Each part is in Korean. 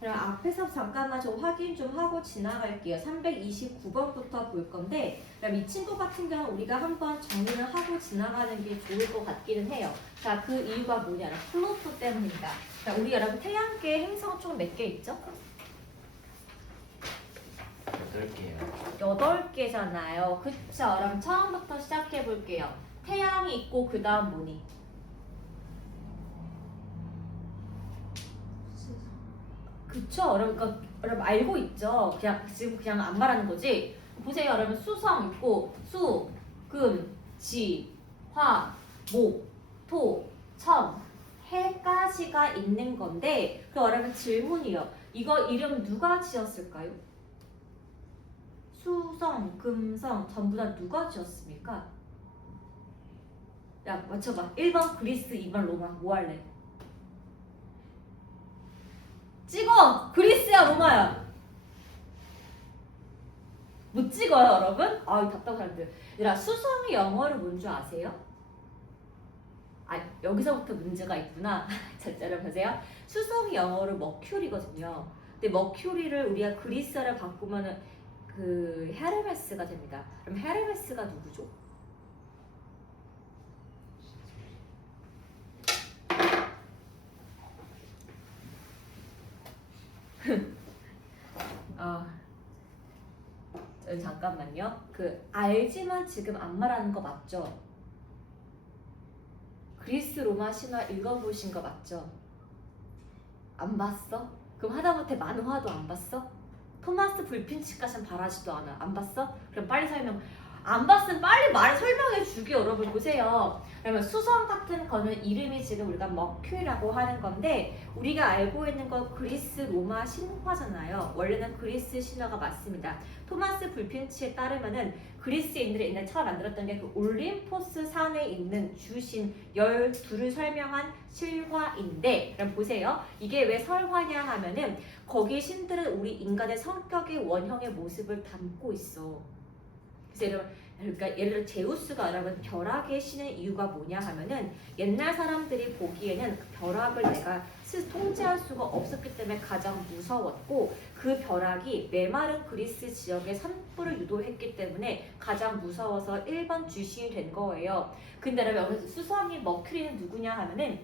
그럼 앞에서 잠깐만 좀 확인 좀 하고 지나갈게요. 329번부터 볼 건데 그럼 이 친구 같은 경우는 우리가 한번 정리를 하고 지나가는 게 좋을 것 같기는 해요. 자, 그 이유가 뭐냐? 플루토 때문입니다. 자, 우리 여러분 태양계 행성 총 몇 개 있죠? 8개요. 8개잖아요. 그쵸? 그럼 처음부터 시작해 볼게요. 태양이 있고 그 다음 뭐니? 그쵸? 여러분 알고 있죠? 그냥 지금 그냥 안 말하는 거지? 보세요. 여러분 수성 있고 수, 금, 지, 화, 목, 토, 첨, 해까지가 있는 건데 그럼 여러분 질문이요. 이거 이름 누가 지었을까요? 수성, 금성 전부 다 누가 지었습니까? 야 맞춰봐. 1번 그리스, 2번 로마. 뭐 할래? 찍어! 그리스야 로마야. 못 찍어요 여러분? 아이 답답한 사람들. 얘들아 수성의 영어로 뭔 줄 아세요? 아 여기서부터 문제가 있구나. 자 여러분 보세요. 수성의 영어로 머큐리거든요. 근데 머큐리를 우리가 그리스어를 바꾸면은 그 헤르메스가 됩니다. 그럼 헤르메스가 누구죠? 아 잠깐만요. 그 알지만 지금 안 말하는 거 맞죠? 그리스 로마 신화 읽어보신 거 맞죠? 안 봤어? 그럼 하다못해 만화도 안 봤어? 토마스 불핀치까지는 바라지도 않아. 안 봤어? 그럼 빨리 설명. 안 봤으면 빨리 설명해 주게 여러분 보세요. 그러면 수성 같은 거는 이름이 지금 우리가 머큐리라고 하는 건데 우리가 알고 있는 건 그리스 로마 신화잖아요. 원래는 그리스 신화가 맞습니다. 토마스 불핀치에 따르면은 그리스인들이 옛날 처음 만들었던 게 그 올림포스 산에 있는 주신 12를 설명한 실화인데 그럼 보세요. 이게 왜 설화냐 하면은 거기 신들은 우리 인간의 성격의 원형의 모습을 담고 있어. 그래서 그러니까 예를 들어 제우스가 여러분 벼락의 신의 이유가 뭐냐 하면은 옛날 사람들이 보기에는 그 벼락을 내가 통제할 수가 없었기 때문에 가장 무서웠고 그 벼락이 메마른 그리스 지역에 산불을 유도했기 때문에 가장 무서워서 1번 주신이 된 거예요. 근데 여러분 여기서 수성이 머큐리는 누구냐 하면은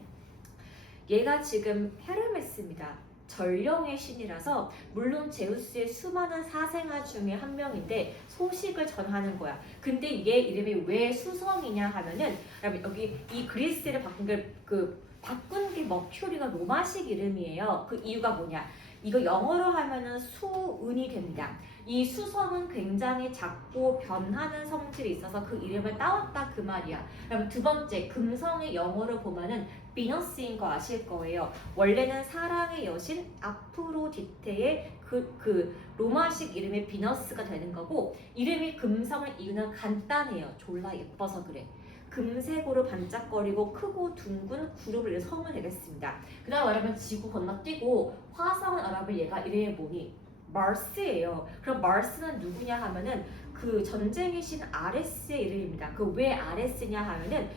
얘가 지금 헤르메스입니다. 전령의 신이라서 물론 제우스의 수많은 사생아 중에 한 명인데 소식을 전하는 거야. 근데 이게 이름이 왜 수성이냐 하면은 여기 이 그리스를 바꾼 게 머큐리가 로마식 이름이에요. 그 이유가 뭐냐? 이거 영어로 하면은 수은이 됩니다. 이 수성은 굉장히 작고 변하는 성질이 있어서 그 이름을 따왔다 그 말이야. 그럼 두 번째 금성의 영어로 보면은 비너스인 거 아실 거예요. 원래는 사랑의 여신 아프로디테의 그 로마식 이름이 비너스가 되는 거고 이름이 금성의 이유는 간단해요. 졸라 예뻐서 그래. 금색으로 반짝거리고 크고 둥근 구름을 성을 되겠습니다. 그 다음 여러분 지구 건너뛰고 화성은 여러분 얘가 이름이 뭐니? 마르스예요. 그럼 마르스는 누구냐 하면은 그 전쟁의 신 아레스의 이름입니다. 그 왜 아레스냐 하면은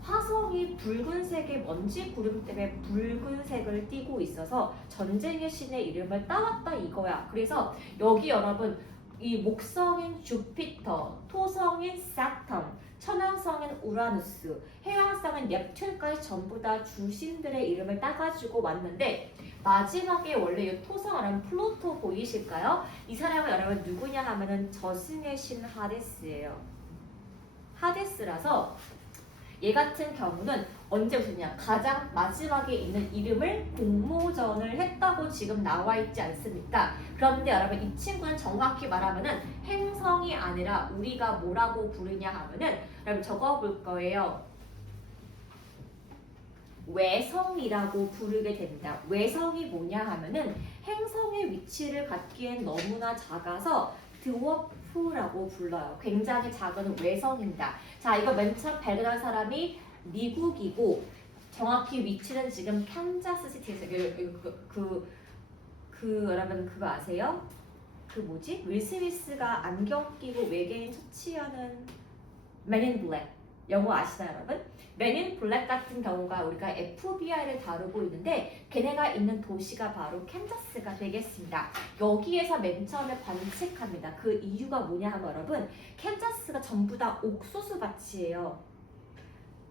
화성이 붉은색의 먼지 구름 때문에 붉은색을 띠고 있어서 전쟁의 신의 이름을 따왔다 이거야. 그래서 여기 여러분 이 목성인 주피터, 토성인 사턴, 천왕성인 우라누스, 해왕성인 넵튠까지 전부 다 주신들의 이름을 따가지고 왔는데 마지막에 원래 이 토성이라는 플루토 보이실까요? 이 사람은 여러분 누구냐 하면은 저승의 신 하데스예요. 하데스라서 얘 같은 경우는 언제 오셨냐? 가장 마지막에 있는 이름을 공모전을 했다고 지금 나와 있지 않습니까? 그런데 여러분 이 친구는 정확히 말하면은 행성이 아니라 우리가 뭐라고 부르냐 하면은 여러분 적어볼 거예요. 외성이라고 부르게 됩니다. 외성이 뭐냐 하면은 행성의 위치를 갖기엔 너무나 작아서 드워프라고 불러요. 굉장히 작은 외성입니다. 자, 이거 맨 처음 발견한 사람이 미국이고 정확히 위치는 지금 캔자스시티에서 여러분 그거 아세요? 그 뭐지? 윌 스미스가 안경 끼고 외계인 처치하는 맨 인 블랙 영어 아시나요, 여러분? 맨인 블랙 같은 경우가 우리가 FBI를 다루고 있는데 걔네가 있는 도시가 바로 캔자스가 되겠습니다. 여기에서 맨 처음에 관측합니다. 그 이유가 뭐냐 하면 여러분 캔자스가 전부 다 옥수수 밭이에요.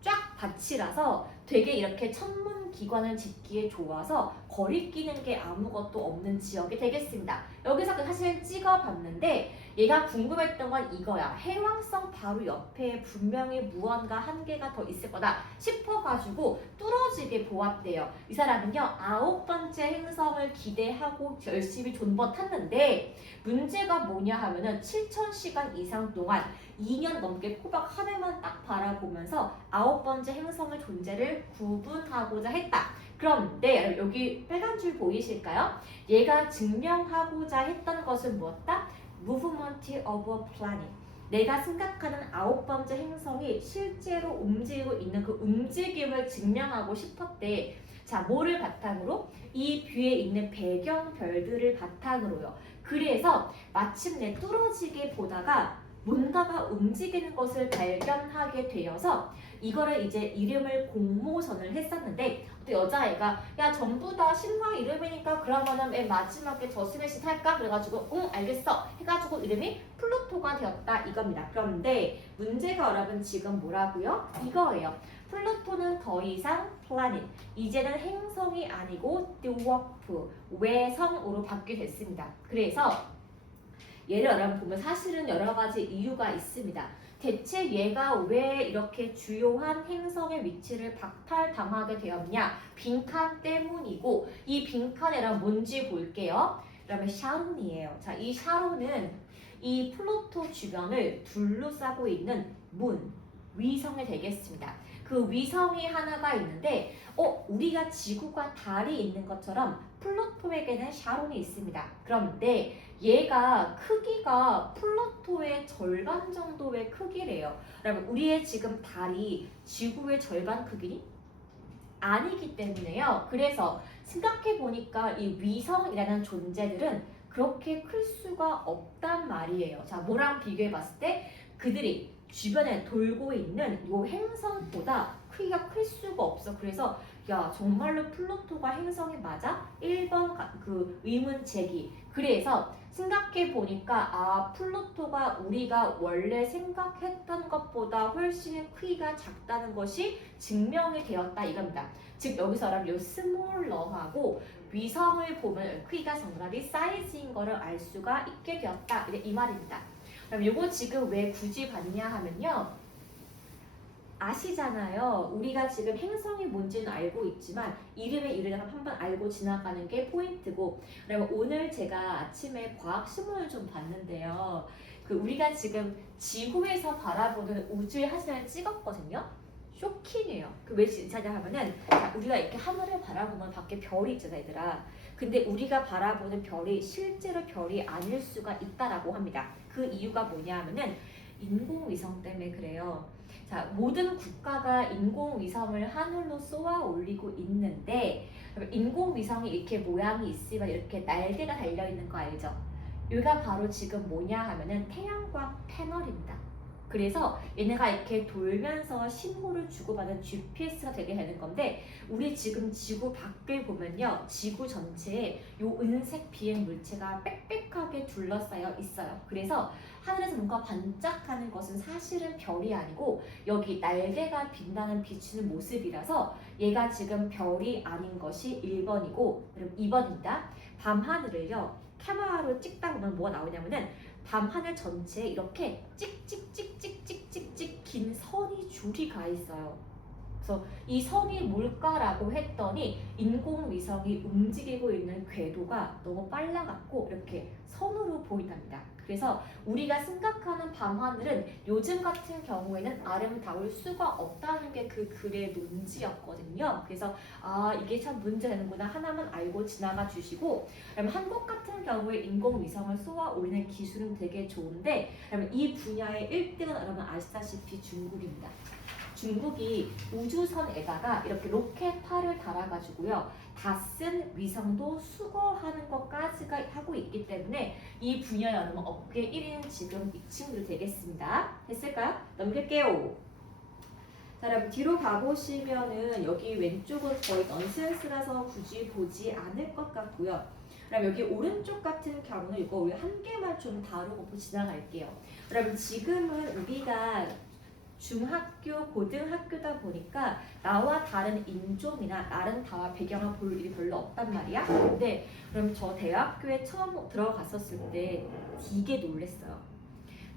쫙 밭이라서 되게 이렇게 천문 기관을 짓기에 좋아서 거리끼는 게 아무것도 없는 지역이 되겠습니다. 여기서 그 사실 찍어봤는데 얘가 궁금했던 건 이거야. 해왕성 바로 옆에 분명히 무언가 한 개가 더 있을 거다 싶어가지고 뚫어지게 보았대요. 이 사람은요 9번째 행성을 기대하고 열심히 존버 탔는데 문제가 뭐냐 하면은 7,000시간 이상 동안 2년 넘게 꼬박 하늘만 딱 바라보면서 9번째 행성의 존재를 구분하고자 했다. 그런데 여기 빨간 줄 보이실까요? 얘가 증명하고자 했던 것은 무엇다? Movement of a planet. 내가 생각하는 9번째 행성이 실제로 움직이고 있는 그 움직임을 증명하고 싶었대. 자, 뭐를 바탕으로? 이 뷰에 있는 배경별들을 바탕으로요. 그래서 마침내 뚫어지게 보다가 뭔가가 움직이는 것을 발견하게 되어서 이거를 이제 이름을 공모전을 했었는데 또 여자애가 야 전부 다 신화 이름이니까 그러면은 맨 마지막에 저스매시 탈까? 그래가지고 응 알겠어 해가지고 이름이 플루토가 되었다 이겁니다. 그런데 문제가 여러분 지금 뭐라고요? 이거예요. 플루토는 더 이상 플라닛 이제는 행성이 아니고 드워프 외성으로 바뀌게 됐습니다. 그래서 얘를 여러분 보면 사실은 여러 가지 이유가 있습니다. 대체 얘가 왜 이렇게 주요한 행성의 위치를 박탈당하게 되었냐? 빈칸 때문이고 이 빈칸이란 뭔지 볼게요. 그러면 샤론이에요. 자, 이 샤론은 이 플루토 주변을 둘러싸고 있는 문, 위성이 되겠습니다. 그 위성이 하나가 있는데 우리가 지구가 달이 있는 것처럼 플루토에게는 샤론이 있습니다. 그런데 얘가 크기가 플루토의 절반 정도의 크기래요. 여러분 우리의 지금 달이 지구의 절반 크기니? 아니기 때문에요. 그래서 생각해 보니까 이 위성이라는 존재들은 그렇게 클 수가 없단 말이에요. 자, 뭐랑 비교해 봤을 때 그들이 주변에 돌고 있는 이 행성보다 크기가 클 수가 없어. 그래서 야 정말로 플루토가 행성이 맞아? 1번 그 의문 제기. 그래서 생각해 보니까 플루토가 우리가 원래 생각했던 것보다 훨씬 크기가 작다는 것이 증명이 되었다 이겁니다. 즉 여기서 요 스몰러하고 위성을 보면 크기가 정답이 사이즈인 거를 알 수가 있게 되었다 이 말입니다. 그럼 요거 지금 왜 굳이 봤냐 하면요. 아시잖아요. 우리가 지금 행성이 뭔지는 알고 있지만 이름의 이름을 한번 알고 지나가는 게 포인트고 그러면 오늘 제가 아침에 과학 신문을 좀 봤는데요. 그 우리가 지금 지구에서 바라보는 우주의 사진을 찍었거든요. 쇼킹해요. 그 왜 진짜냐 하면은 자, 우리가 이렇게 하늘을 바라보면 밖에 별이 있잖아 얘들아. 근데 우리가 바라보는 별이 실제로 별이 아닐 수가 있다라고 합니다. 그 이유가 뭐냐 하면은 인공위성 때문에 그래요. 자, 모든 국가가 인공위성을 하늘로 쏘아 올리고 있는데 인공위성이 이렇게 모양이 있으면 이렇게 날개가 달려있는 거 알죠? 여기가 바로 지금 뭐냐 하면은 태양광 패널입니다. 그래서 얘네가 이렇게 돌면서 신호를 주고받는 GPS가 되게 되는 건데 우리 지금 지구 밖을 보면요. 지구 전체에 요 은색 비행 물체가 빽빽하게 둘러싸여 있어요. 그래서 하늘에서 뭔가 반짝하는 것은 사실은 별이 아니고 여기 날개가 빛나는 비추는 모습이라서 얘가 지금 별이 아닌 것이 1번이고 그럼 2번입니다. 밤하늘을요. 카메라로 찍다 보면 뭐가 나오냐면은 밤하늘 전체에 이렇게 찍찍찍찍찍찍찍 긴 선이 줄이 가 있어요. 그래서 이 선이 뭘까라고 했더니 인공위성이 움직이고 있는 궤도가 너무 빨라갖고 이렇게 선으로 보인답니다. 그래서 우리가 생각하는 밤하늘은 요즘 같은 경우에는 아름다울 수가 없다는 게 그 글의 논지였거든요. 그래서 이게 참 문제되는구나 하나만 알고 지나가 주시고 그러면 한국 같은 경우에 인공위성을 쏘아 올리는 기술은 되게 좋은데 그러면 이 분야의 1등은 여러분 아시다시피 중국입니다. 중국이 우주선에다가 이렇게 로켓팔을 달아가지고요. 다 쓴 위성도 수거하는 것까지가 하고 있기 때문에 이 분야 여러분 업계 1위는 지금 이 친구들 되겠습니다. 됐을까요? 넘길게요. 자, 여러분 뒤로 가보시면은 여기 왼쪽은 거의 넌센스라서 굳이 보지 않을 것 같고요. 그럼 여기 오른쪽 같은 경우는 이거 우리 한 개만 좀 다루고 지나갈게요. 여러분 지금은 우리가 중학교, 고등학교다 보니까 나와 다른 인종이나 다른 다와 배경을 볼 일이 별로 없단 말이야. 근데 그럼 저 대학교에 처음 들어갔었을 때 되게 놀랬어요.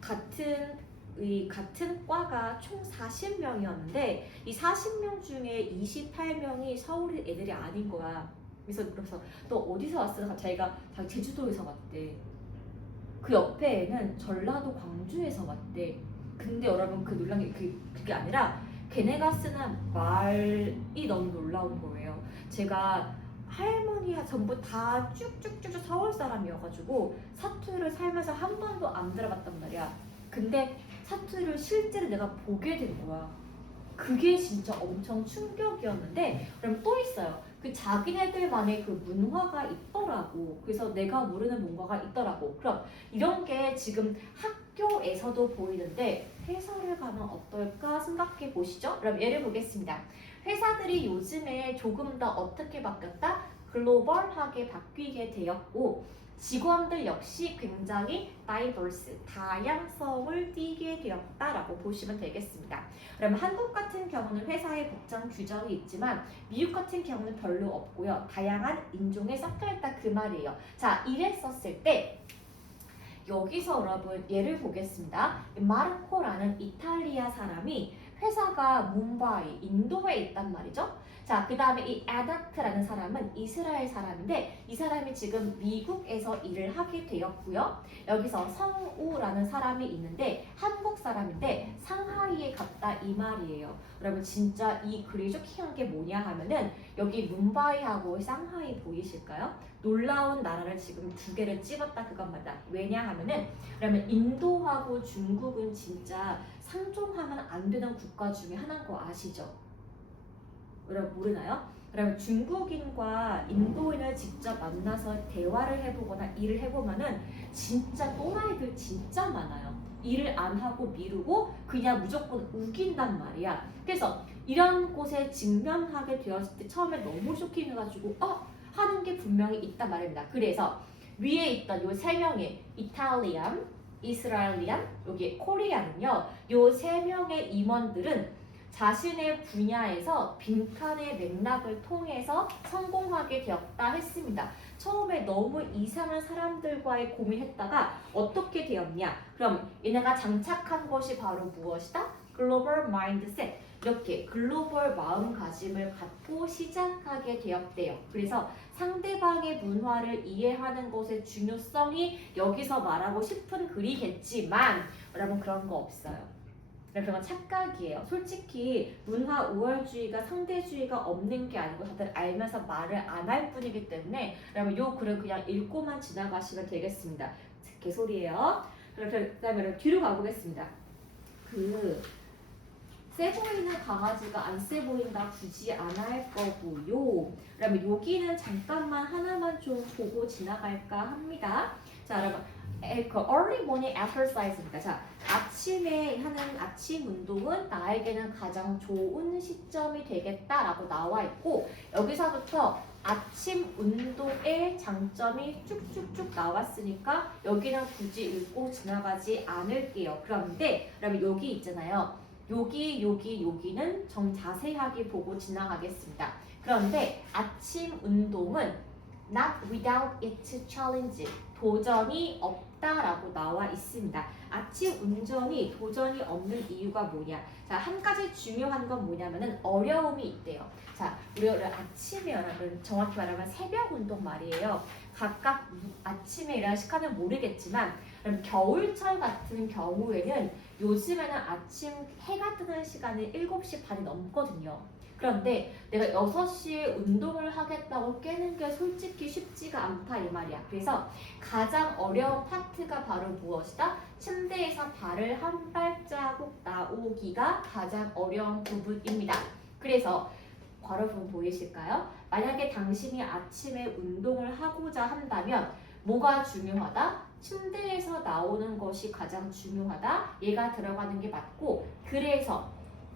같은 과가 총 40명이었는데 이 40명 중에 28명이 서울 애들이 아닌 거야. 그래서 너 어디서 왔어? 자기가 제주도에서 왔대. 그 옆에는 전라도 광주에서 왔대. 근데 여러분 그 놀란 게 그게 아니라 걔네가 쓰는 말이 너무 놀라운 거예요. 제가 할머니가 전부 다 쭉쭉쭉 서울 사람이어가지고 사투리를 살면서 한 번도 안 들어봤단 말이야. 근데 사투리를 실제로 내가 보게 된 거야. 그게 진짜 엄청 충격이었는데 그럼 또 있어요. 그 자기네들만의 그 문화가 있더라고. 그래서 내가 모르는 뭔가가 있더라고. 그럼 이런 게 지금 학교에서도 보이는데 회사를 가면 어떨까 생각해 보시죠. 그럼 예를 보겠습니다. 회사들이 요즘에 조금 더 어떻게 바뀌었다? 글로벌하게 바뀌게 되었고 직원들 역시 굉장히 diverse, 다양성을 띠게 되었다라고 보시면 되겠습니다. 그럼 한국 같은 경우는 회사의 복장 규정이 있지만 미국 같은 경우는 별로 없고요. 다양한 인종에 섞여있다 그 말이에요. 자, 이랬었을 때 여기서 여러분 예를 보겠습니다. 마르코라는 이탈리아 사람이 회사가 뭄바이, 인도에 있단 말이죠. 자, 그 다음에 이 아닥트라는 사람은 이스라엘 사람인데 이 사람이 지금 미국에서 일을 하게 되었고요. 여기서 성우라는 사람이 있는데 한국 사람인데 상하이에 갔다 이 말이에요. 여러분 진짜 이 글이 쇼킹한 게 뭐냐 하면은 여기 뭄바이하고 상하이 보이실까요? 놀라운 나라를 지금 두 개를 찍었다 그것마다. 왜냐 하면은 그러면 인도하고 중국은 진짜 상종하면 안 되는 국가 중에 하나인 거 아시죠? 여러분 모르나요? 그러면 중국인과 인도인을 직접 만나서 대화를 해보거나 일을 해보면은 진짜 또라이들 진짜 많아요. 일을 안 하고 미루고 그냥 무조건 우긴단 말이야. 그래서 이런 곳에 직면하게 되었을 때 처음에 너무 쇼킹해가지고 하는 게 분명히 있단 말입니다. 그래서 위에 있던 요 세 명의 이탈리안, 이스라엘리안, 여기 코리안은요. 요 세 명의 임원들은 자신의 분야에서 빈칸의 맥락을 통해서 성공하게 되었다 했습니다. 처음에 너무 이상한 사람들과의 고민했다가 어떻게 되었냐? 그럼 얘네가 장착한 것이 바로 무엇이다? 글로벌 마인드셋. 이렇게 글로벌 마음가짐을 갖고 시작하게 되었대요. 그래서 상대방의 문화를 이해하는 것의 중요성이 여기서 말하고 싶은 글이겠지만 여러분 그런 거 없어요. 그런 건 착각이에요. 솔직히 문화 우월주의가 상대주의가 없는 게 아니고 다들 알면서 말을 안 할 뿐이기 때문에 여러분 요 글을 그냥 읽고만 지나가시면 되겠습니다. 개소리예요. 그다음에 뒤로 가보겠습니다. 세 보이는 강아지가 안 세 보인다 굳이 안 할 거고요. 그러면 여기는 잠깐만 하나만 좀 보고 지나갈까 합니다. 자, 여러분. early morning exercise입니다. 자, 아침에 하는 아침 운동은 나에게는 가장 좋은 시점이 되겠다라고 나와 있고 여기서부터 아침 운동의 장점이 쭉쭉쭉 나왔으니까 여기는 굳이 읽고 지나가지 않을게요. 그런데 그러면 여기 있잖아요. 여기는 좀 자세하게 보고 지나가겠습니다. 그런데 아침 운동은 not without its challenge. 도전이 없다라고 나와 있습니다. 아침 운전이 도전이 없는 이유가 뭐냐? 자, 한 가지 중요한 건 뭐냐면은 어려움이 있대요. 자, 우리 아침에 여러분 정확히 말하면 새벽 운동 말이에요. 각각 아침에 일어나는 시간은 모르겠지만 그럼 겨울철 같은 경우에는 요즘에는 아침 해가 뜨는 시간이 7시 반이 넘거든요. 그런데 내가 6시에 운동을 하겠다고 깨는 게 솔직히 쉽지가 않다 이 말이야. 그래서 가장 어려운 파트가 바로 무엇이다? 침대에서 발을 한 발자국 나오기가 가장 어려운 부분입니다. 그래서 여러분 보이실까요? 만약에 당신이 아침에 운동을 하고자 한다면 뭐가 중요하다? 침대에서 나오는 것이 가장 중요하다. 얘가 들어가는 게 맞고 그래서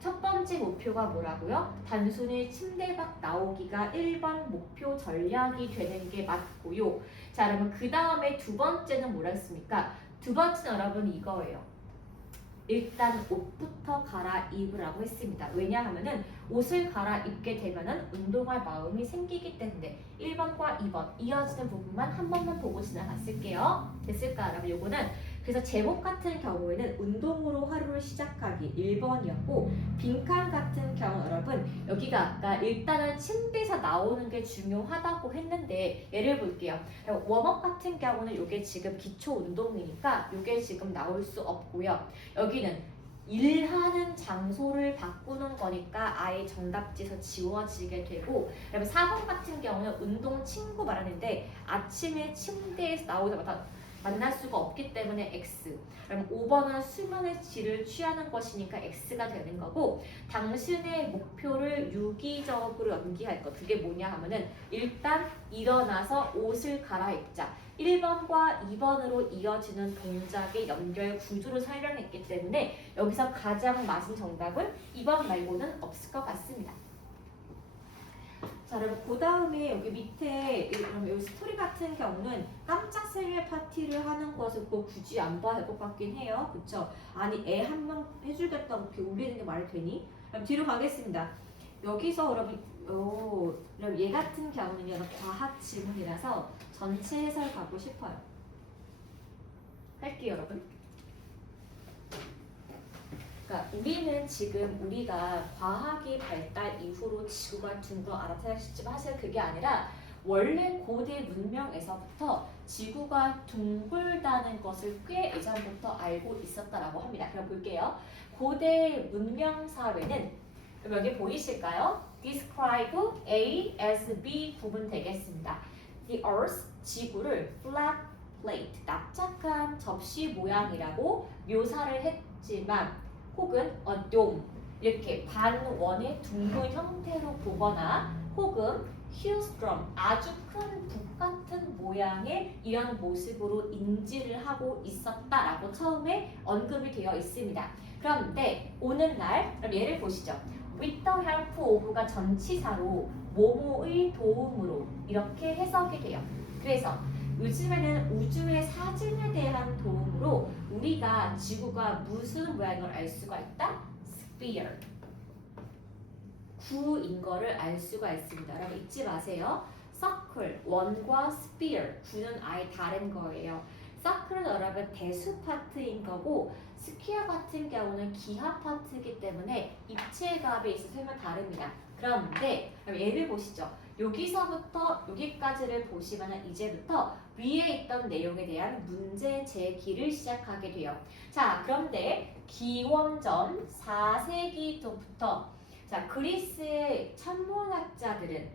첫 번째 목표가 뭐라고요? 단순히 침대 밖 나오기가 1번 목표 전략이 되는 게 맞고요. 자, 그러면 그 다음에 두 번째는 뭐라 했습니까? 두 번째는 여러분 이거예요. 일단 옷부터 갈아입으라고 했습니다. 왜냐하면은 옷을 갈아입게 되면은 운동할 마음이 생기기 때문에 1번과 2번 이어지는 부분만 한 번만 보고 지나갔을게요. 됐을까? 그러면 요거는 그래서 제목 같은 경우에는 운동으로 하루를 시작하기 1번이었고 빈칸 같은 경우 여러분 여기가 아까 일단은 침대에서 나오는 게 중요하다고 했는데 예를 볼게요. 웜업 같은 경우는 요게 지금 기초 운동이니까 요게 지금 나올 수 없고요. 여기는 일하는 장소를 바꾸는 거니까 아예 정답지에서 지워지게 되고 그다음에 4번 같은 경우는 운동 친구 말하는데 아침에 침대에서 나오자마자 만날 수가 없기 때문에 X. 그럼 5번은 수면의 질을 취하는 것이니까 X가 되는 거고 당신의 목표를 유기적으로 연기할 것. 그게 뭐냐 하면은 일단 일어나서 옷을 갈아입자. 1번과 2번으로 이어지는 동작의 연결 구조를 설명했기 때문에 여기서 가장 맞은 정답은 2번 말고는 없을 것 같습니다. 자, 여러분 그 다음에 여기 밑에 그럼 이 스토리 같은 경우는 깜짝 생일 파티를 하는 것을 꼭 굳이 안 봐야 될 것 같긴 해요. 그쵸? 아니 애 한 명 해주겠다고 이렇게 울리는 게 말이 되니? 그럼 뒤로 가겠습니다. 여기서 여러분 그럼 얘 같은 경우는요 과학 지문이라서 전체 해설 가고 싶어요. 할게요 여러분. 그러니까 우리는 지금 우리가 과학이 발달 이후로 지구가 둥근 알아차렸지만 사실 그게 아니라 원래 고대 문명에서부터 지구가 둥글다는 것을 꽤 예전부터 알고 있었다라고 합니다. 그럼 볼게요. 고대 문명 사회는 여기 보이실까요? Describe A as B 구분 되겠습니다. The Earth, 지구를 flat plate, 납작한 접시 모양이라고 묘사를 했지만 혹은 a dome, 이렇게 반원의 둥근 형태로 보거나 혹은 hilstrom, 아주 큰 북 같은 모양의 이런 모습으로 인지를 하고 있었다라고 처음에 언급이 되어 있습니다. 그런데 오늘날 그럼 예를 보시죠. With the help of가 전치사로 뭐뭐의 도움으로 이렇게 해석이 돼요. 그래서 요즘에는 우주의 사진에 대한 도움으로 우리가 지구가 무슨 모양을 알 수가 있다? sphere. 구인 거를 알 수가 있습니다. 여러분 잊지 마세요. circle, 원과 sphere, 구는 아예 다른 거예요. circle은 여러분 대수 파트인 거고 스퀘어 같은 경우는 기하 파트이기 때문에 입체값에 있어서 설명 다릅니다. 그런데 예를 보시죠. 여기서부터 여기까지를 보시면 이제부터 위에 있던 내용에 대한 문제 제기를 시작하게 돼요. 자, 그런데 기원전 4세기부터 자, 그리스의 천문학자들은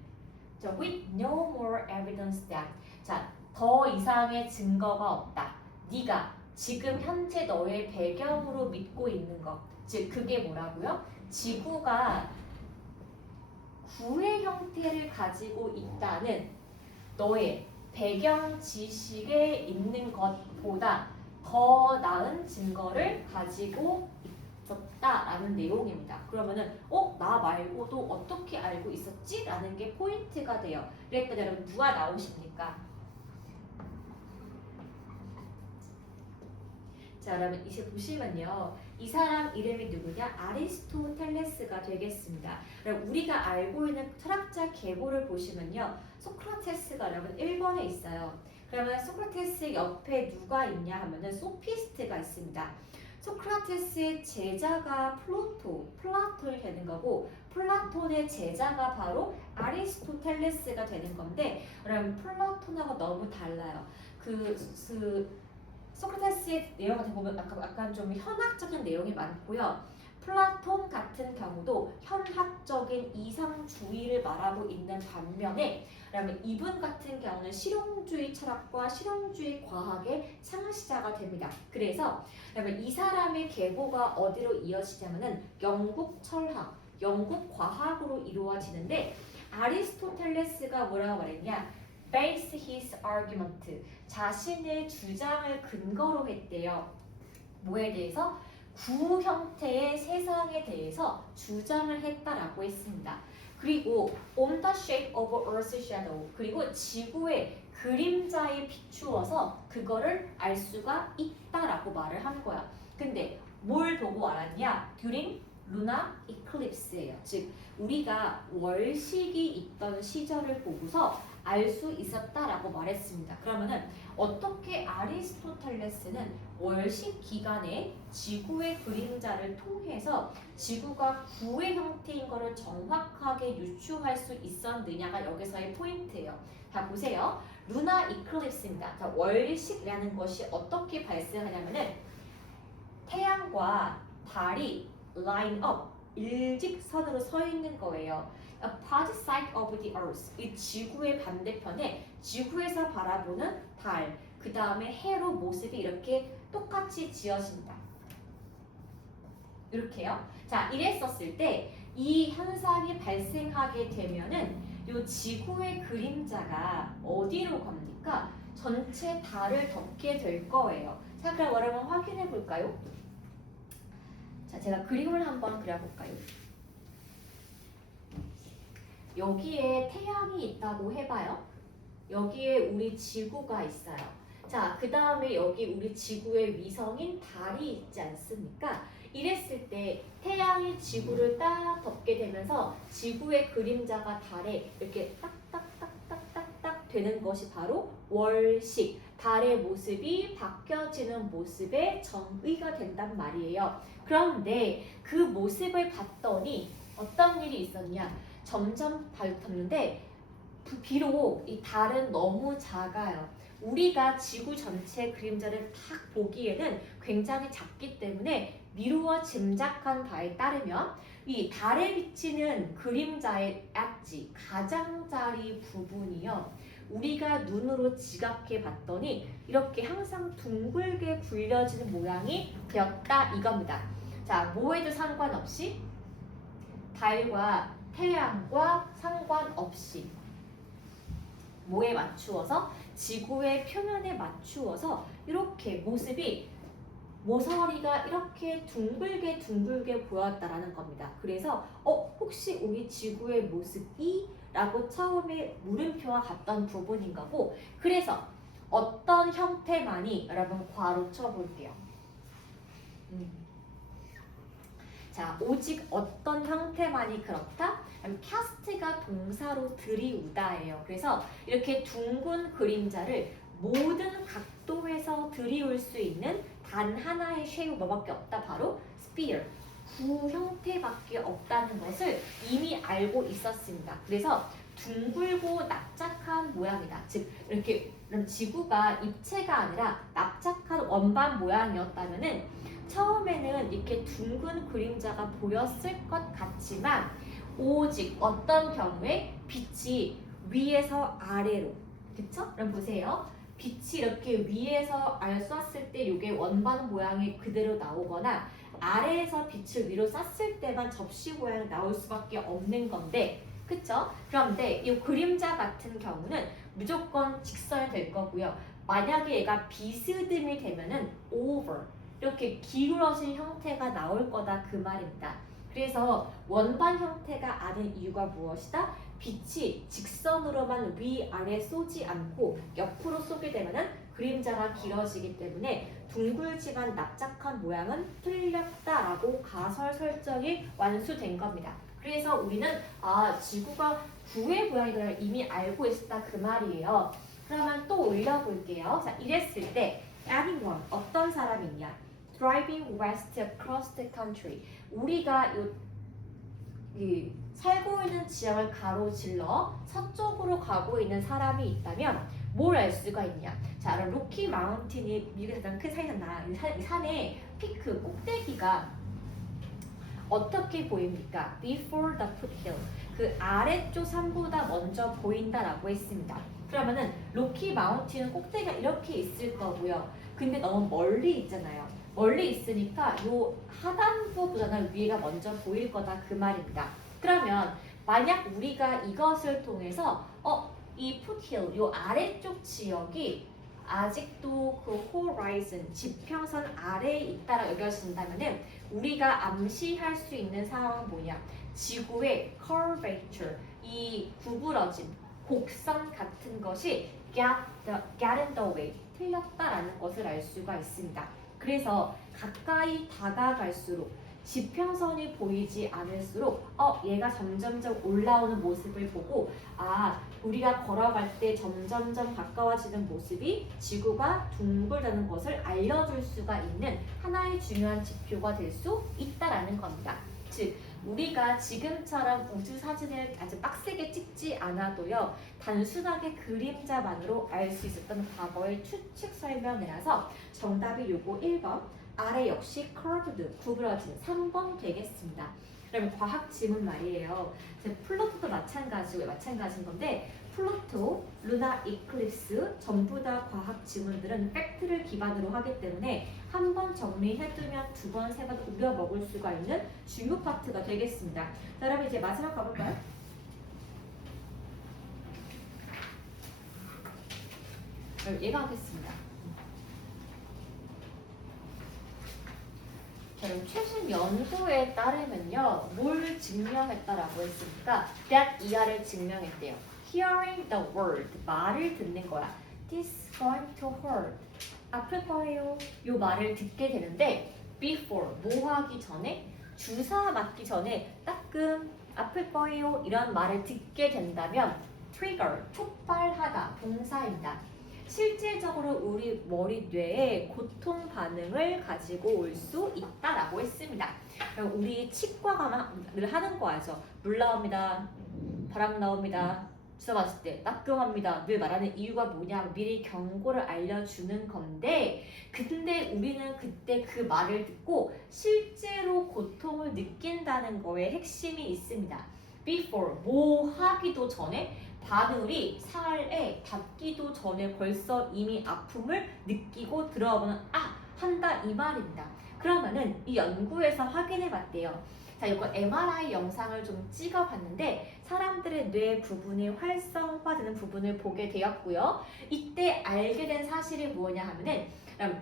with no more evidence that 자, 더 이상의 증거가 없다. 네가 지금 현재 너의 배경으로 믿고 있는 것. 즉 그게 뭐라고요? 지구가 구의 형태를 가지고 있다는 너의 배경 지식에 있는 것보다 더 나은 증거를 가지고 있었다라는 내용입니다. 그러면은 나 말고도 어떻게 알고 있었지? 라는 게 포인트가 돼요. 그랬더니 여러분 누가 나오십니까? 자, 여러분 이제 보시면요. 이 사람 이름이 누구냐? 아리스토텔레스가 되겠습니다. 우리가 알고 있는 철학자 계보를 보시면요. 소크라테스가 여러분 1번에 있어요. 그러면 소크라테스 옆에 누가 있냐 하면은 소피스트가 있습니다. 소크라테스의 제자가 플라톤이 되는 거고 플라톤의 제자가 바로 아리스토텔레스가 되는 건데 여러분 플라톤하고 너무 달라요. 소크라테스의 내용 같은 거 보면 약간 좀 현학적인 내용이 많고요. 플라톤 같은 경우도 현학적인 이상주의를 말하고 있는 반면에 그러면 이분 같은 경우는 실용주의 철학과 실용주의 과학의 창시자가 됩니다. 그래서 그러면 이 사람의 계보가 어디로 이어지냐면은 영국 철학, 영국 과학으로 이루어지는데 아리스토텔레스가 뭐라고 말했냐? base his argument. 자신의 주장을 근거로 했대요. 뭐에 대해서? 구 형태의 세상에 대해서 주장을 했다라고 했습니다. 그리고 on the shape of Earth's shadow, 그리고 지구의 그림자에 비추어서 그거를 알 수가 있다라고 말을 한 거야. 근데 뭘 보고 알았냐? during lunar eclipse예요. 즉 우리가 월식이 있던 시절을 보고서 알 수 있었다라고 말했습니다. 그러면은 어떻게 아리스토텔레스는 월식 기간에 지구의 그림자를 통해서 지구가 구의 형태인 것을 정확하게 유추할 수 있었느냐가 여기서의 포인트예요. 자 보세요. 루나 이클립스입니다. 자, 월식이라는 것이 어떻게 발생하냐면은 태양과 달이 line up 일직선으로 서 있는 거예요. opposite side of the earth. 이 지구의 반대편에 지구에서 바라보는 달, 그 다음에 해로 모습이 이렇게 똑같이 지어진다. 이렇게요. 자, 이랬었을 때 이 현상이 발생하게 되면은 이 지구의 그림자가 어디로 갑니까? 전체 달을 덮게 될 거예요. 자, 그럼 여러분 확인해 볼까요? 자, 제가 그림을 한번 그려볼까요? 여기에 태양이 있다고 해봐요. 여기에 우리 지구가 있어요. 자, 그 다음에 여기 우리 지구의 위성인 달이 있지 않습니까? 이랬을 때 태양이 지구를 딱 덮게 되면서 지구의 그림자가 달에 이렇게 딱딱딱딱딱딱 되는 것이 바로 월식, 달의 모습이 바뀌어지는 모습의 정의가 된단 말이에요. 그런데 그 모습을 봤더니 어떤 일이 있었냐? 점점 덮는데 비록 이 달은 너무 작아요. 우리가 지구 전체 그림자를 딱 보기에는 굉장히 작기 때문에 미루어 짐작한 바에 따르면 이 달에 비치는 그림자의 엣지, 가장자리 부분이요. 우리가 눈으로 지각해 봤더니 이렇게 항상 둥글게 굴려지는 모양이 되었다 이겁니다. 자, 뭐에도 상관없이 달과 태양과 상관없이 뭐에 맞추어서 지구의 표면에 맞추어서 이렇게 모습이 모서리가 이렇게 둥글게 보였다라는 겁니다. 그래서 혹시 우리 지구의 모습이? 라고 처음에 물음표가 갔던 부분인 거고, 그래서 어떤 형태만이 여러분 괄호 쳐볼게요. 자, 오직 어떤 형태만이 그렇다? 캐스트가 동사로 들이우다예요. 그래서 이렇게 둥근 그림자를 모든 각도에서 들이울 수 있는 단 하나의 쉐입 뭐밖에 없다? 바로 sphere, 구 형태밖에 없다는 것을 이미 알고 있었습니다. 그래서 둥글고 납작한 모양이다. 즉 이렇게 지구가 입체가 아니라 납작한 원반 모양이었다면은 처음에는 이렇게 둥근 그림자가 보였을 것 같지만 오직 어떤 경우에 빛이 위에서 아래로, 그쵸? 그럼 보세요. 빛이 이렇게 위에서 쐈을 때 이게 원반 모양이 그대로 나오거나 아래에서 빛을 위로 쐈을 때만 접시 모양이 나올 수밖에 없는 건데, 그쵸? 그런데 이 그림자 같은 경우는 무조건 직선이 될 거고요. 만약에 얘가 비스듬히 되면은 over, 이렇게 기울어진 형태가 나올 거다 그 말입니다. 그래서 원반 형태가 아닌 이유가 무엇이다? 빛이 직선으로만 위아래 쏘지 않고 옆으로 쏘게 되면은 그림자가 길어지기 때문에 둥글지만 납작한 모양은 틀렸다라고 가설 설정이 완수된 겁니다. 그래서 우리는 지구가 구의 모양이걸 이미 알고 있었다 그 말이에요. 그러면 또 올려볼게요. 자, 이랬을 때 anyone, 어떤 사람이 있냐? Driving west across the country. 우리가 살고 있는 지역을 가로질러 서쪽으로 가고 있는 사람이 있다면 뭘 알 수가 있냐? 자, 로키 마운틴이 미국의 가장 큰 산이잖아. 이 산의 피크, 꼭대기가 어떻게 보입니까? Before the foothill. 그 아래쪽 산보다 먼저 보인다라고 했습니다. 그러면은 로키 마운틴은 꼭대기가 이렇게 있을 거고요. 근데 너무 멀리 있잖아요. 멀리 있으니까 요 하단부보다는 위가 먼저 보일 거다 그 말입니다. 그러면 만약 우리가 이것을 통해서 이 풋힐, 요 아래쪽 지역이 아직도 그 horizon, 지평선 아래에 있다라 여겨진다면은 우리가 암시할 수 있는 상황은 뭐냐? 지구의 curvature, 이 구부러짐, 곡선 같은 것이 get in the way, 틀렸다라는 것을 알 수가 있습니다. 그래서 가까이 다가갈수록 지평선이 보이지 않을수록 얘가 점점점 올라오는 모습을 보고 우리가 걸어갈 때 점점점 가까워지는 모습이 지구가 둥글다는 것을 알려줄 수가 있는 하나의 중요한 지표가 될 수 있다라는 겁니다. 즉 우리가 지금처럼 우주 사진을 아주 빡세게 찍지 않아도요 단순하게 그림자만으로 알 수 있었던 과거의 추측 설명이라서 정답이 요거 1번, 아래 역시 curved, 구부러진 3번 되겠습니다. 그럼 과학 지문 말이에요. 플루토도 마찬가지인 건데 플루토, 루나 이클립스 전부 다 과학 지문들은 팩트를 기반으로 하기 때문에 한 번 정리해두면 두 번, 세 번 우려먹을 수가 있는 중요 파트가 되겠습니다. 자, 여러분 이제 마지막 가볼까요? 예고하겠습니다. 자, 그럼 최신 연구에 따르면요, 뭘 증명했다라고 했습니까? that 이하를 증명했대요. Hearing the word, 말을 듣는 거야. This going to hurt. 아플 거예요. 요 말을 듣게 되는데 before, 뭐 하기 전에, 주사 맞기 전에 따끔 아플 거예요. 이런 말을 듣게 된다면 trigger, 촉발하다, 동사입니다. 실질적으로 우리 머리 뇌에 고통 반응을 가지고 올 수 있다라고 했습니다. 우리 치과 가면 늘 하는 거 알죠? 물 나옵니다. 바람 나옵니다. 주사 맞을 때 따끔합니다. 늘 말하는 이유가 뭐냐? 미리 경고를 알려주는 건데 근데 우리는 그때 그 말을 듣고 실제로 고통을 느낀다는 거에 핵심이 있습니다. Before, 뭐 하기도 전에 바늘이 살에 닿기도 전에 벌써 이미 아픔을 느끼고 들어보는 한다 이 말입니다. 그러면은 이 연구에서 확인해 봤대요. 자, 이거 MRI 영상을 좀 찍어 봤는데 사람들의 뇌 부분이 활성화되는 부분을 보게 되었고요. 이때 알게 된 사실이 뭐냐 하면은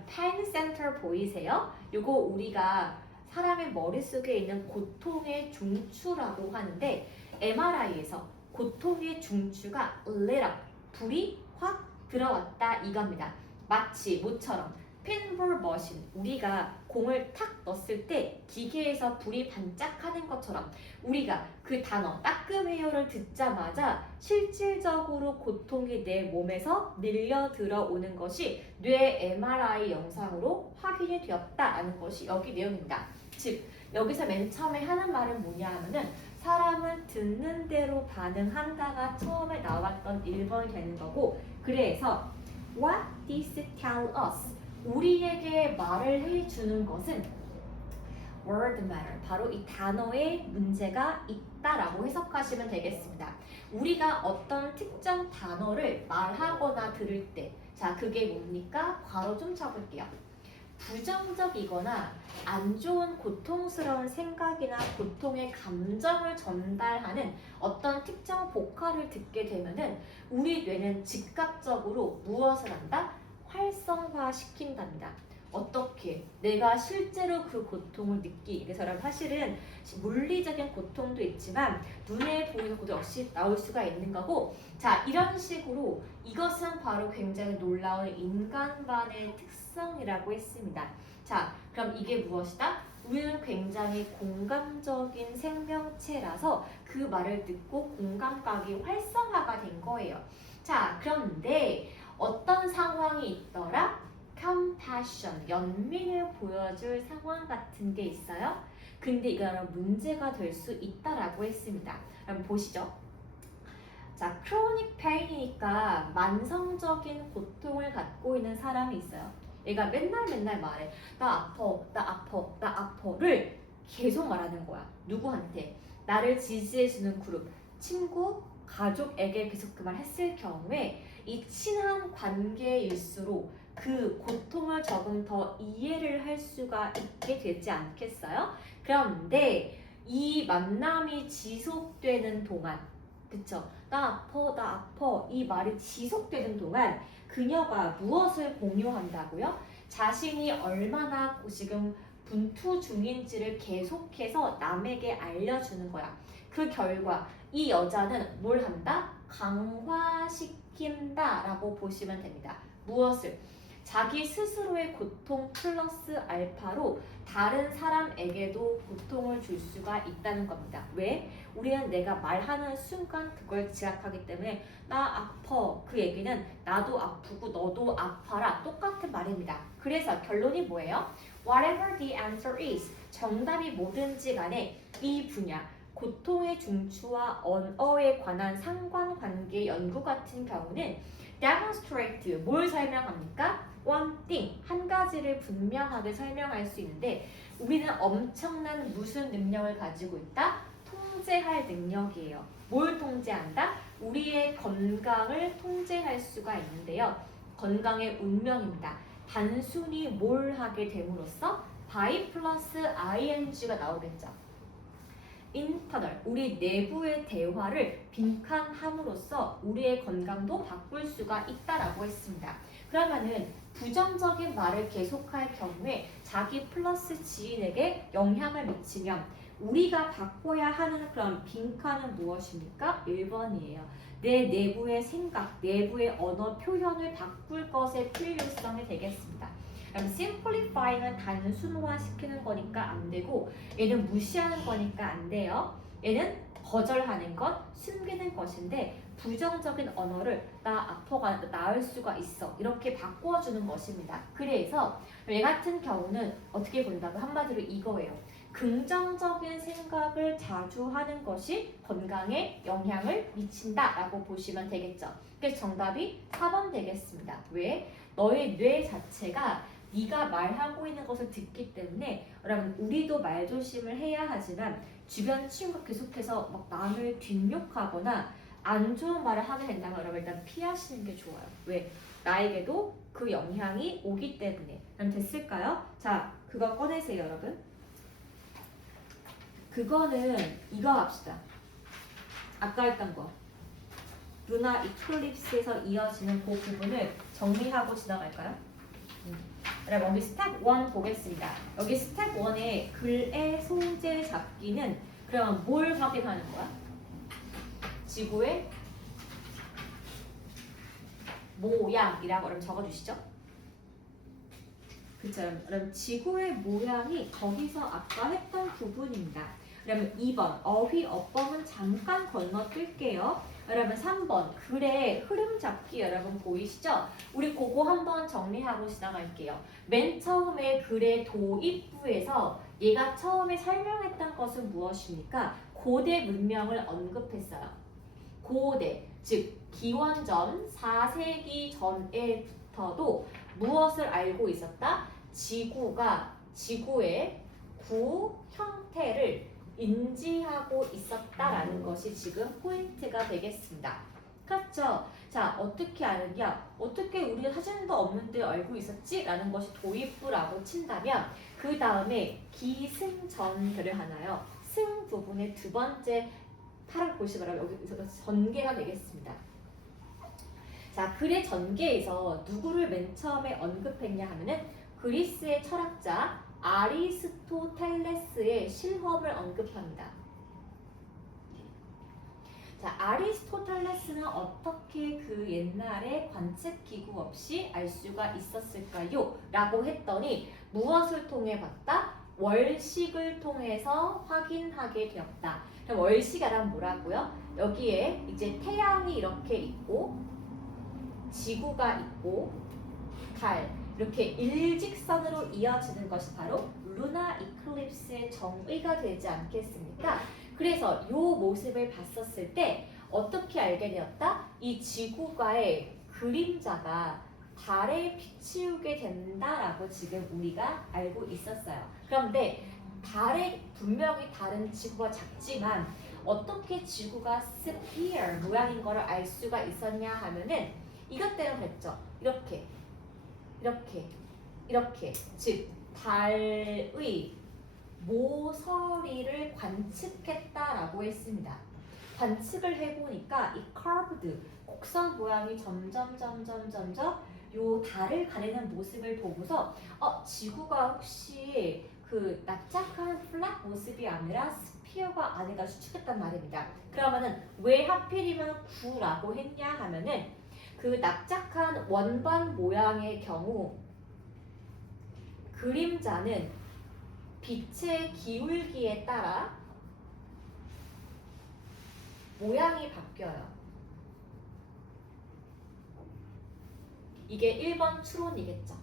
펜 센터 보이세요? 요거 우리가 사람의 머릿속에 있는 고통의 중추라고 하는데 MRI에서 고통의 중추가 lit up, 불이 확 들어왔다 이겁니다. 마치 모처럼 핀볼 머신, 우리가 공을 탁 넣었을 때 기계에서 불이 반짝하는 것처럼 우리가 그 단어 따끔해요를 듣자마자 실질적으로 고통이 내 몸에서 밀려 들어오는 것이 뇌 MRI 영상으로 확인이 되었다라는 것이 여기 내용입니다. 즉 여기서 맨 처음에 하는 말은 뭐냐 하면은 사람은 듣는 대로 반응한다가 처음에 나왔던 1번이 되는 거고 그래서 What does it tell us? 우리에게 말을 해주는 것은 word matter, 바로 이 단어에 문제가 있다라고 해석하시면 되겠습니다. 우리가 어떤 특정 단어를 말하거나 들을 때 자, 그게 뭡니까? 괄호 좀 쳐볼게요. 부정적이거나 안 좋은 고통스러운 생각이나 고통의 감정을 전달하는 어떤 특정 보컬을 듣게 되면은 우리 뇌는 즉각적으로 무엇을 한다? 활성화시킨답니다. 어떻게? 내가 실제로 그 고통을 느끼기 위해서는 사실은 물리적인 고통도 있지만 눈에 보이는 고통 역시 나올 수가 있는 거고 자, 이런 식으로 이것은 바로 굉장히 놀라운 인간반의 특성이라고 했습니다. 자, 그럼 이게 무엇이다? 우리는 굉장히 공감적인 생명체라서 그 말을 듣고 공감각이 활성화가 된 거예요. 자, 그런데 어떤 상황이 있더라? compassion, 연민을 보여줄 상황 같은 게 있어요. 근데 이거는 문제가 될 수 있다라고 했습니다. 그럼 보시죠. 자, 크로닉 페인이니까 만성적인 고통을 갖고 있는 사람이 있어요. 얘가 맨날 말해. 나 아파를 계속 말하는 거야. 누구한테? 나를 지지해주는 그룹, 친구, 가족에게 계속 그 말 했을 경우에 이 친한 관계일수록 그 고통을 조금 더 이해를 할 수가 있게 되지 않겠어요? 그런데 이 만남이 지속되는 동안 그쵸? 나 아파, 나 아파 이 말이 지속되는 동안 그녀가 무엇을 공유한다고요? 자신이 얼마나 지금 분투 중인지를 계속해서 남에게 알려주는 거야. 그 결과 이 여자는 뭘 한다? 강화시킨다 라고 보시면 됩니다. 무엇을? 자기 스스로의 고통 플러스 알파로 다른 사람에게도 고통을 줄 수가 있다는 겁니다. 왜? 우리는 내가 말하는 순간 그걸 지각하기 때문에 나 아파 그 얘기는 나도 아프고 너도 아파라 똑같은 말입니다. 그래서 결론이 뭐예요? Whatever the answer is 정답이 뭐든지 간에 이 분야 고통의 중추와 언어에 관한 상관관계 연구 같은 경우는 demonstrate 뭘 설명합니까? one thing 한 가지를 분명하게 설명할 수 있는데 우리는 엄청난 무슨 능력을 가지고 있다? 통제할 능력이에요. 뭘 통제한다? 우리의 건강을 통제할 수가 있는데요. 건강의 운명입니다. 단순히 뭘 하게 됨으로써 by 플러스 ing가 나오겠죠. 인터널, 우리 내부의 대화를 빈칸함으로써 우리의 건강도 바꿀 수가 있다라고 했습니다. 그러면은 부정적인 말을 계속할 경우에 자기 플러스 지인에게 영향을 미치면 우리가 바꿔야 하는 그런 빈칸은 무엇입니까? 1번이에요. 내 내부의 생각, 내부의 언어 표현을 바꿀 것의 필요성이 되겠습니다. 그럼 simplifying은 단순화시키는 거니까 안 되고 얘는 무시하는 거니까 안 돼요. 얘는 거절하는 것, 숨기는 것인데 부정적인 언어를 나 아파가 나을 수가 있어 이렇게 바꿔주는 것입니다. 그래서 얘 같은 경우는 어떻게 본다고 한마디로 이거예요. 긍정적인 생각을 자주 하는 것이 건강에 영향을 미친다라고 보시면 되겠죠. 그래서 정답이 4번 되겠습니다. 왜? 너의 뇌 자체가 네가 말하고 있는 것을 듣기 때문에 여러분 우리도 말조심을 해야 하지만 주변 친구가 계속해서 막 남을 뒷욕하거나 안 좋은 말을 하게 된다면 여러분 일단 피하시는 게 좋아요. 왜? 나에게도 그 영향이 오기 때문에. 그럼 됐을까요? 자, 그거 꺼내세요 여러분. 그거는 이거 합시다. 아까 했던 거. 루나 이클립스에서 이어지는 그 부분을 정리하고 지나갈까요? 그럼 여기 스텝 1 보겠습니다. 여기 스텝 1의 글의 소재 잡기는 그러면 뭘 확인하는 거야? 지구의 모양이라고 그럼 적어주시죠. 그쵸? 그럼 지구의 모양이 거기서 아까 했던 부분입니다. 그러면 2번 어휘 어법은 잠깐 건너뛸게요. 여러분 3번 글의 흐름 잡기 여러분 보이시죠? 우리 그거 한번 정리하고 지나갈게요. 맨 처음에 글의 도입부에서 얘가 처음에 설명했던 것은 무엇입니까? 고대 문명을 언급했어요. 고대, 즉 기원전 4세기 전에부터도 무엇을 알고 있었다? 지구의 구 형태를 인지하고 있었다라는 것이 지금 포인트가 되겠습니다. 그렇죠? 자, 어떻게 아느냐? 어떻게 우리가 사진도 없는데 알고 있었지? 라는 것이 도입부라고 친다면 그 다음에 기승전결을 하나요? 승 부분의 두 번째 파란 보시면 여기서 전개가 되겠습니다. 자, 글의 전개에서 누구를 맨 처음에 언급했냐 하면은 그리스의 철학자 아리스토텔레스의 실험을 언급합니다. 자, 아리스토텔레스는 어떻게 그 옛날에 관측기구 없이 알 수가 있었을까요? 라고 했더니 무엇을 통해 봤다? 월식을 통해서 확인하게 되었다. 그럼 월식이란 뭐라고요? 여기에 이제 태양이 이렇게 있고 지구가 있고 달 이렇게 일직선으로 이어지는 것이 바로 루나 이클립스의 정의가 되지 않겠습니까? 그래서 이 모습을 봤었을 때 어떻게 알게 되었다? 이 지구가의 그림자가 달에 비치우게 된다라고 지금 우리가 알고 있었어요. 그런데 달에 분명히 다른 지구가 작지만 어떻게 지구가 스피어 모양인 것을 알 수가 있었냐 하면은 이것 때문에 그랬죠. 이렇게 즉 달의 모서리를 관측했다라고 했습니다. 관측을 해보니까 이 curved 곡선 모양이 점점 요 달을 가리는 모습을 보고서 지구가 혹시 그 납작한 플랫 모습이 아니라 스피어가 아닌가 추측했단 말입니다. 그러면은 왜 하필이면 9라고 했냐 하면은 그 납작한 원반 모양의 경우 그림자는 빛의 기울기에 따라 모양이 바뀌어요. 이게 1번 추론이겠죠.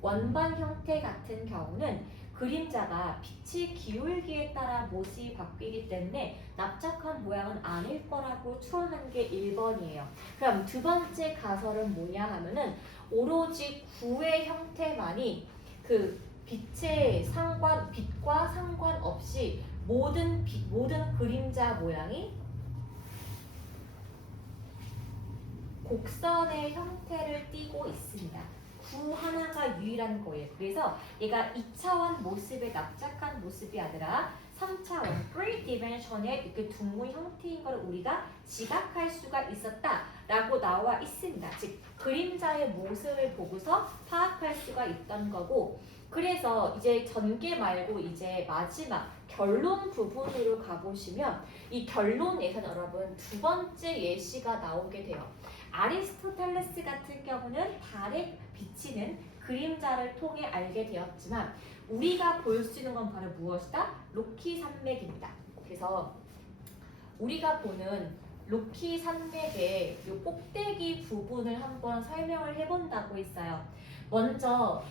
원반 형태 같은 경우는 그림자가 빛의 기울기에 따라 모습이 바뀌기 때문에 납작한 모양은 아닐 거라고 추론한 게 1번이에요. 그럼 두 번째 가설은 뭐냐 하면은 오로지 구의 형태만이 그 빛과 상관없이 모든 그림자 모양이 곡선의 형태를 띠고 있습니다. 구 하나가 유일한 거예요. 그래서 얘가 2차원 모습의 납작한 모습이 아니라 3차원 3디멘션의 이렇게 둥근 형태인 걸 우리가 지각할 수가 있었다라고 나와 있습니다. 즉 그림자의 모습을 보고서 파악할 수가 있던 거고, 그래서 이제 전개 말고 이제 마지막 결론 부분으로 가보시면 이 결론에서 여러분 두 번째 예시가 나오게 돼요. 아리스토텔레스 같은 경우는 달에 비치는 그림자를 통해 알게 되었지만 우리가 볼 수 있는 건 바로 무엇이다? 로키 산맥입니다. 그래서 우리가 보는 로키 산맥의 이 꼭대기 부분을 한번 설명을 해본다고 했어요. 먼저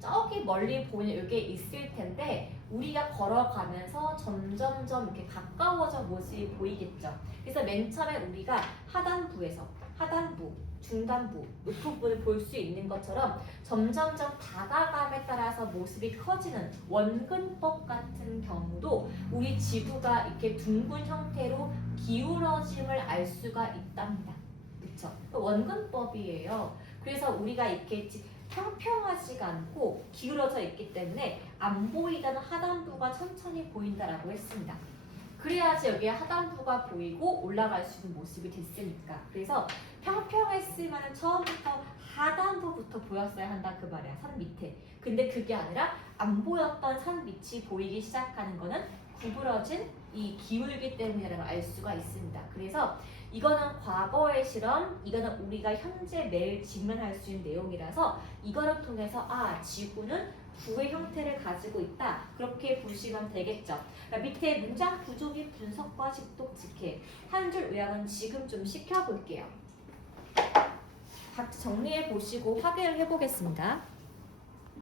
저기 멀리 보이는 이게 있을 텐데 우리가 걸어가면서 점점점 이렇게 가까워져 모습이 보이겠죠. 그래서 맨 처음에 우리가 하단부, 중단부, 높부분을 볼 수 있는 것처럼 점점점 다가감에 따라서 모습이 커지는 원근법 같은 경우도 우리 지구가 이렇게 둥근 형태로 기울어짐을 알 수가 있답니다. 그렇죠? 원근법이에요. 그래서 우리가 이렇게 평평하지가 않고 기울어져 있기 때문에 안 보이던 하단부가 천천히 보인다라고 했습니다. 그래야지 여기에 하단부가 보이고 올라갈 수 있는 모습이 됐으니까. 그래서 평평했으면 처음부터 하단부부터 보였어야 한다 그 말이야. 산 밑에. 근데 그게 아니라 안 보였던 산 밑이 보이기 시작하는 거는 구부러진 이 기울기 때문이라고 알 수가 있습니다. 그래서 이거는 과거의 실험, 이거는 우리가 현재 매일 직면할 수 있는 내용이라서 이거를 통해서 지구는 구의 형태를 가지고 있다. 그렇게 보시면 되겠죠. 그러니까 밑에 문장 구조 및 분석과 식독 직해 한 줄 요약은 지금 좀 시켜볼게요. 각자 정리해 보시고 확인을 해보겠습니다.